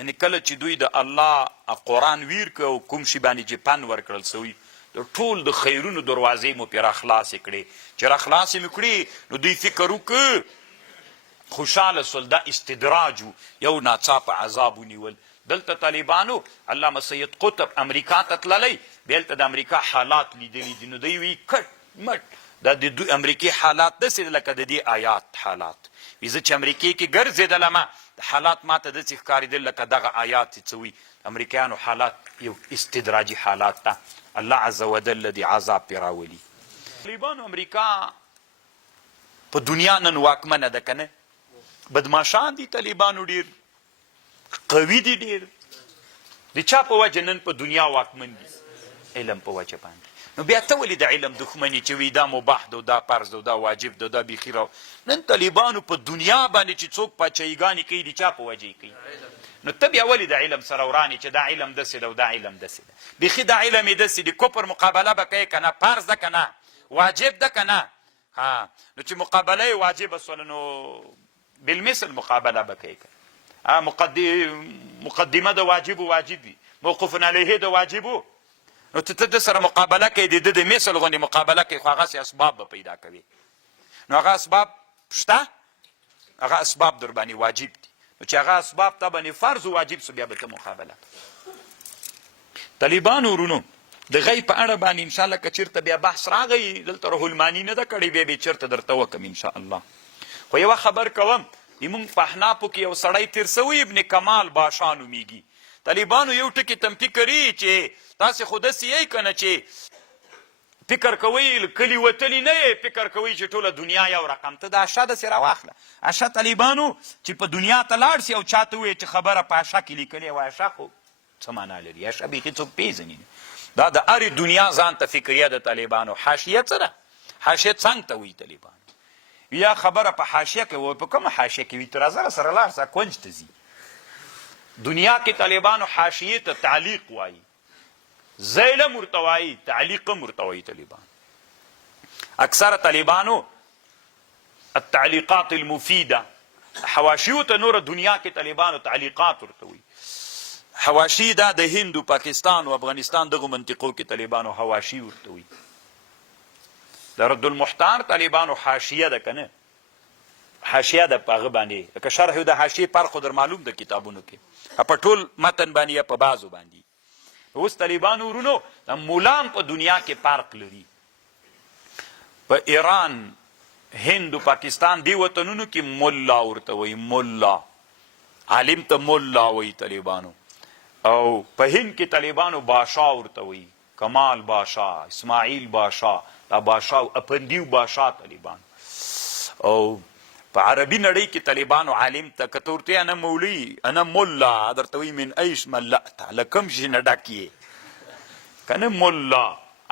یعنې کله چې دوی د الله قرآن ویر که او کوم شي باندې چې پن ورکړل سوي د ټول د خیرونو دروازې مو پرې راخلاصې کړې چې راخلاصې مې کړې نو دوی فکر وکړه خوشحاله سول دا استدراج یو ناڅاپه عذاب ونیول دلته طالبانو علامه سید قطب امریکا ته تللی بیا هلته د امریکا حالات لیدلی دي نو دوی وی کټ مټ دا د دوی امریکې حالات داسې لکه د دې آیات حالات وي زه چې امریکې کې ګرځېدلم حالات ما ته داسې ښکارېدل لکه دغه آیات چې څه وي امریکایانو حالات یو استدراجي حالات ته الله عز وجل دې عذاب پرې راولي طالبانو امریکا په دنیا نن واکمنه ده که نه بدماشان دي طالبانو ډېر قوي دي ډېر د چا په وجه نن په دنیا واکمن دي علم په وجه باندې نو بیا ته ولې د علم دښمني چې وي دا مباح ده دا فرض ده دا واجب ده دا بیخي نن طالبانو په دنیا باندې چې څوک پاچاهیګانې کوي د چا په وجه یې کوي نو ته بیا ولې د علم سره ورانې چې دا علم داسې ده او دا علم داسې ده بیخي دا علم یې داسې د کفر مقابله به کوې که نه فرض ده که نه واجب ده که نه نو چې مقابله یې واجبه سوله نو بالمثل مقابله به کوې که مقدمه د واجبو واجب وي موقوف علیه د واجبو نو ته د سره مقابله کوي د د مثل غوندې مقابله کوي خو هغسې اسباب به پیدا کوي نو هغه اسباب شته هغه اسباب در باندې واجب دي نو چې هغه اسباب تا باندې فرض و واجب سو بیا به ته مقابله طالبانو ورونو د غیب په اړه باندې انشاءالله که چېرته بیا بحث راغی دلته روح الماني نه ده کړی بیا به چېرته درته وکړم انشاءالله خو یوه خبر کوم زموږ په احنافو کې یو سړی تېر سوی ابن کمال باشا نومیږي طالبانو یو ټکي تنفي کوي چې تاسې خو داسې یی که نه چې فکر کوئ کلي وتلي نه یې فکر کوئ چې ټوله دنیا یو رقم ته د عشا داسې راواخله عشا طالبانو چې په دنیا ته لاړ سي او چا ته ووایي چې خبره په عشا کې لیکلې وه عشا خو څه معنا لري عشا بیخي څوک پېژني دا د هرې دنیا ځان ته فکریه د طالبانو حاشیه څه ده حاشیه څنګ ته وایي طالبانو یا خبره په حاشیه کې وایي په کومه حاشیه کې وي ته راځه راسره لاړ سه کونج ته ځي دنیا کې طالبانو حاشیې ته تعلیق وایي زیلم ورته وایي تعلیق هم ورته وایي طالبان اکثره طالبانو التعلیقات المفیده حواشیو ته نوره دنیا کې طالبانو تعلیقات ورته وایي حواشي دا د هند و پاکستان و افغانستان دغو منطقو کې طالبانو حواشي ورته وایي د رد المحتار طالبانو حاشیه ده که نه حاشیه ده په هغه باندې لکه شرح د حاشیې فرق خو در معلوم ده کتابونو کې په ټول متن باندې یا په بعضو باندې اوس طالبانو ورونو د مولام په دنیا کې فرق لري په ایران هند و پاکستان دی وطنونو کې ملا ورته وایي ملا عالم ته ملا وایي طالبانو او په هند کې طالبانو باشا ورته وایي کمال باشا اسماعیل باشا دا باشا اپندیو باشا طالبان او په عربي نړۍ کې طالبانو عالم ته که ته ورته انا مولوي انا ملا درته وایي من ایش ملأت له کوم شي نه ډک یې که نه ملا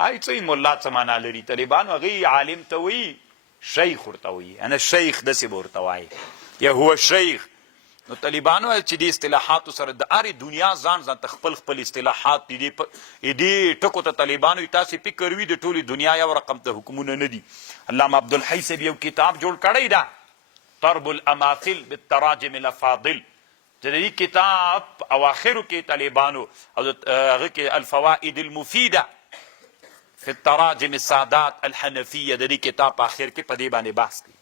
ای څه ملا څه معنا لري طالبانو هغې عالم ته وایي شیخ ورته وایي انا شیخ داسې به ورته وایي یا هو شیخ نو طالبانو چې دې اصطلاحاتو سره د هرې دنیا ځان ځان ته خپل خپل اصطلاحات دې ټکو ته طالبانو تاسې فکر وي د ټولې دنیا یو رقم ته حکمونه نه دي علامه عبدالحی صاحب یو کتاب جوړ کړی ده طرب الاماثل بالتراجم الافاضل چې د دې کتاب اواخرو کې طالبانو او هغه کې الفوائد المفیده فی التراجم السادات الحنفیه د دې کتاب په اخر کې په دې باندې بحث کوي